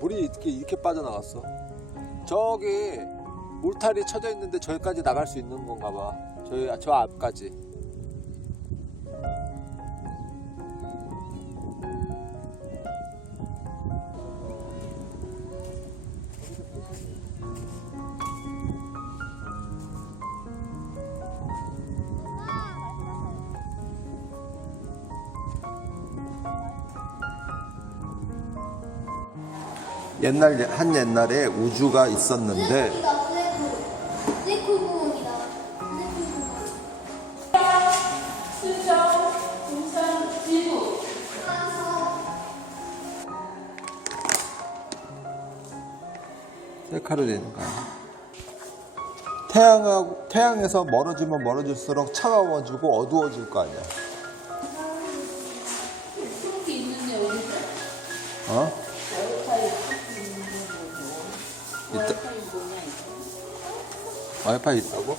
물이 이렇게, 이렇게 빠져나갔어. 저기 울타리 쳐져 있는데 저기까지 나갈 수 있는 건가 봐. 저기, 저 앞까지. 옛날, 한 옛날에 우주가 있었는데. 셀카로 되는 거야. 태양하고, 태양에서 멀어지면 멀어질수록 차가워지고 어두워질 거 아니야. 어 와이파이 있다고?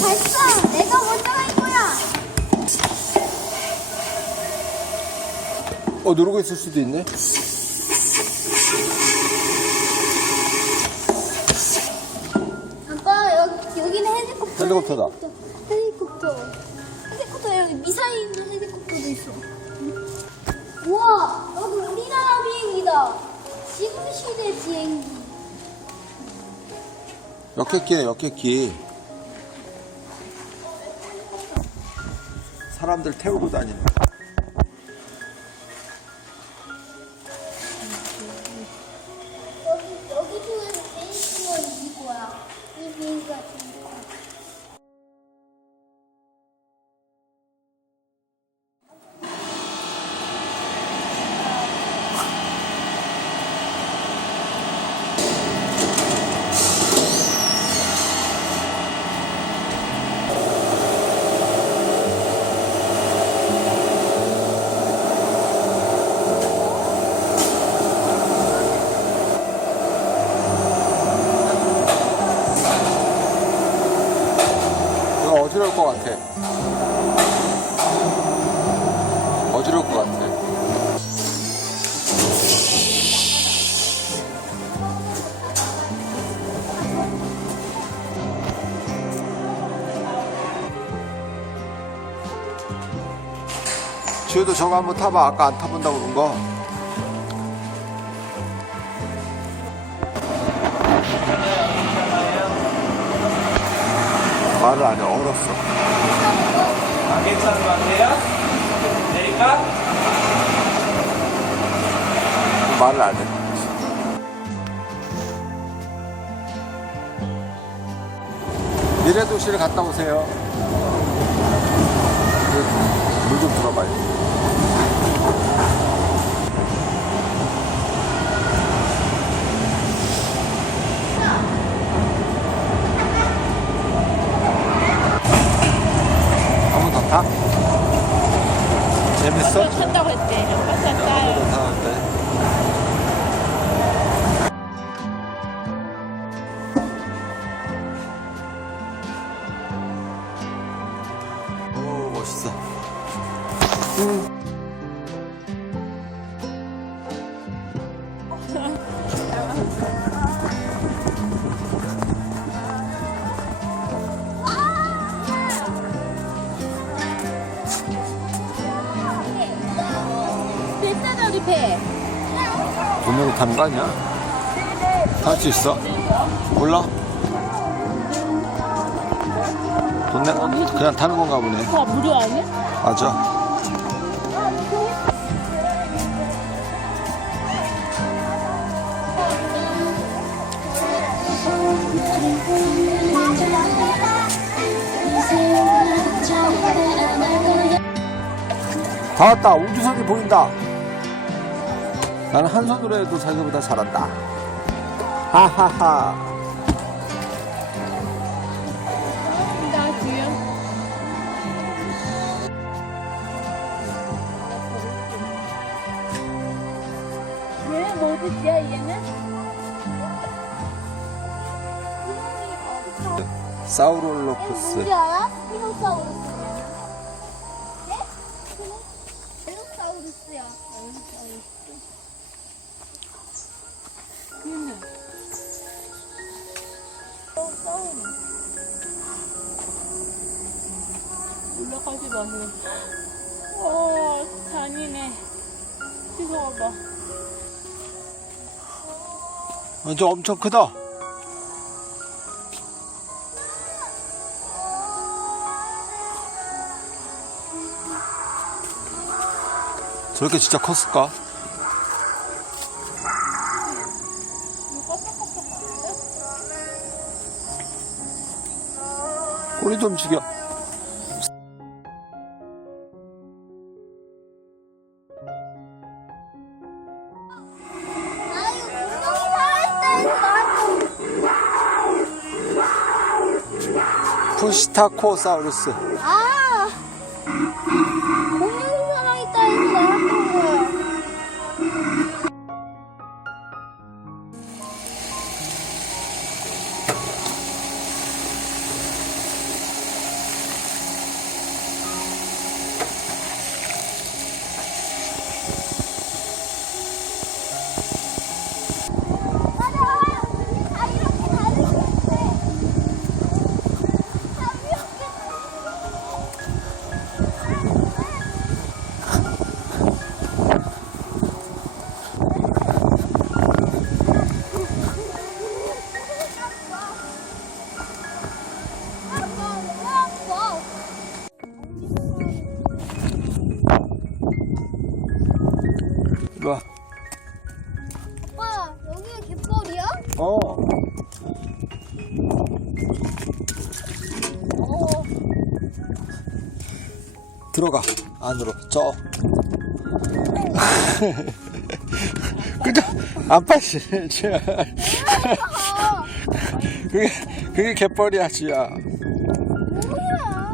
발사! 내가 먼저 할 거야! 어, 누르고 있을 수도 있네. 아빠, 여기, 여기는 헬리콥터. 헬리콥터다. 비행기다. 지금 시대 비행기. 역행기네, 역행기. 사람들 태우고 다니는. 거. 것 같아. 어지러울 것 같아. 지효도 저거 한번 타봐. 아까 안 타본다고 그런 거. 말을 안 해. 얼었어. 안 괜찮은 것 같아요? 내릴까? 말을 안 해. 미래 도시를 갔다 오세요. 물 좀 들어봐요. 멋있어. 비싸다 우리 배. 돈으로 타는 거 아니야? 탈 수 있어? 몰라? 돈 내, 그냥 타는 건가 보네. 그거 무료 아니야? 맞아. 나다 왔다. 우주선이 보인다. 나는 한 손으로 해도 자기보다 잘한다. 하하하. 얘는 뭐 어딨지야 얘는? 사우롤로푸스. 뭔지 알아? 스피노사우루스냐? 네? 벨로사우루스야. 얘는. 올라가지 마세요. 어, 잔이네. 이거 봐봐. 완전 엄청 크다. 저렇게 진짜 컸을까? 꼬리도 움직여. 살아있다, 푸시타코 이리 와. 오빠, 여기가 갯벌이야? 어. 어. 들어가. 안으로. 저. 그죠? 안 빠지. 지야. 아, 그게, 그게 갯벌이야, 지야. 뭐야?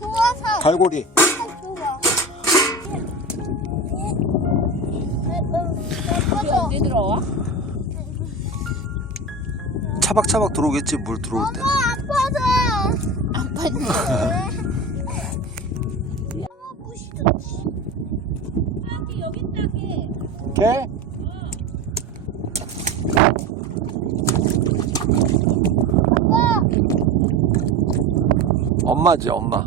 좋아서. 갈고리. 언제 들어와? 차박차박 들어오겠지, 물 들어올 때. 엄마 아파서. 안 빠지. 여기 있다. 개? 아빠, 엄마지, 엄마.